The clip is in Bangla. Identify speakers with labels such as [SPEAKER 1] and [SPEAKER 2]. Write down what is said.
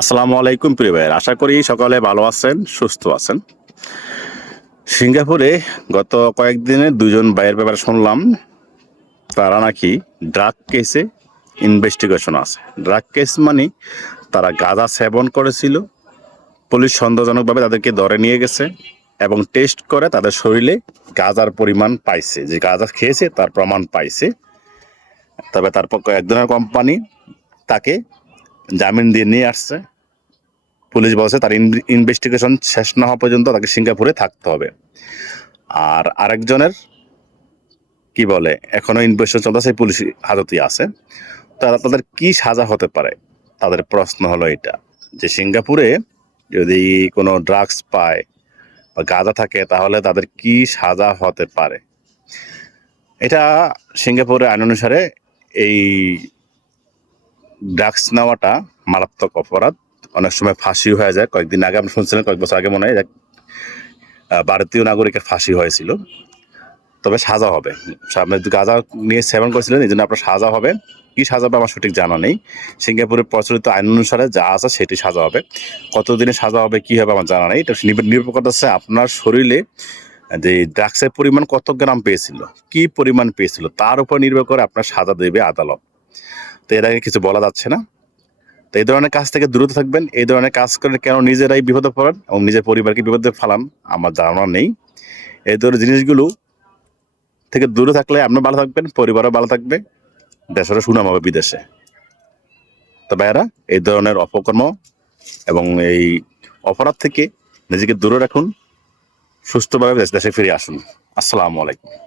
[SPEAKER 1] আসসালামু আলাইকুম প্রিয় ভাইয়ের। আশা করি সকলে ভালো আছেন, সুস্থ আছেন। সিঙ্গাপুরে গত কয়েকদিনে দুজন ভাইয়ের ব্যাপারে শুনলাম, তারা নাকি ড্রাগ কেসে ইনভেস্টিগেশন আছে। ড্রাগ কেস মানে তারা গাঁজা সেবন করেছিল, পুলিশ সন্দেহজনকভাবে তাদেরকে ধরে নিয়ে গেছে এবং টেস্ট করে তাদের শরীরে গাঁজার পরিমাণ পাইছে। যে গাঁজা খেয়েছে তার প্রমাণ পাইছে। তবে তারপর একজনের কোম্পানি তাকে জামিন দিয়ে নিয়ে আসছে। পুলিশ বলছে তার ইনভেস্টিগেশন শেষ না হওয়া পর্যন্ত তাকে সিঙ্গাপুরে থাকতে হবে। আর আরেকজনের কি বলে, এখনও ইনভেস্টিগেশন চলতেছে পুলিশ হাজতে আছে। তারা তাদের কি সাজা হতে পারে? তাদের প্রশ্ন হলো এটা, যে সিঙ্গাপুরে যদি কোনো ড্রাগস পায় বা গাঁজা থাকে, তাহলে তাদের কি সাজা হতে পারে? এটা সিঙ্গাপুরের আইন অনুসারে এই ড্রাগস নেওয়াটা মারাত্মক অপরাধ। অনেক সময় ফাঁসি হয়ে যায়। কয়েকদিন আগে আপনি শুনছিলেন কয়েক বছর আগে মনে হয় ভারতীয় নাগরিকের ফাঁসি হয়েছিল। তবে সাজা হবে। আপনি গাঁজা নিয়ে সেবন করেছিলেন, এই জন্য আপনার সাজা হবে। কি সাজা হবে আমার সঠিক জানা নেই। সিঙ্গাপুরের প্রচলিত আইন অনুসারে যা আছে সেটি সাজা হবে। কতদিনে সাজা হবে, কি হবে আমার জানা নেই। এটা নির্ভর করতেছে আপনার শরীরে যে ড্রাগসের পরিমাণ কত গ্রাম পেয়েছিল, কি পরিমাণ পেয়েছিল, তার উপর নির্ভর করে আপনার সাজা দেবে আদালত। তো এর আগে কিছু বলা যাচ্ছে না। তো এই ধরনের কাজ থেকে দূরত থাকবেন। এই ধরনের কাজ করে কেন নিজেরাই বিপদে পড়েন এবং নিজের পরিবারকে বিপদে ফেলান, আমার ধারণা নেই। এই ধরনের জিনিসগুলো থেকে দূরে থাকলে আপনার ভালো থাকবেন, পরিবারও ভালো থাকবে, দেশেরও সুনাম হবে বিদেশে। তো ভাইয়েরা, এই ধরনের অপকর্ম এবং এই অপরাধ থেকে নিজেকে দূরে রাখুন, সুস্থভাবে দেশে ফিরে আসুন। আসসালামু আলাইকুম।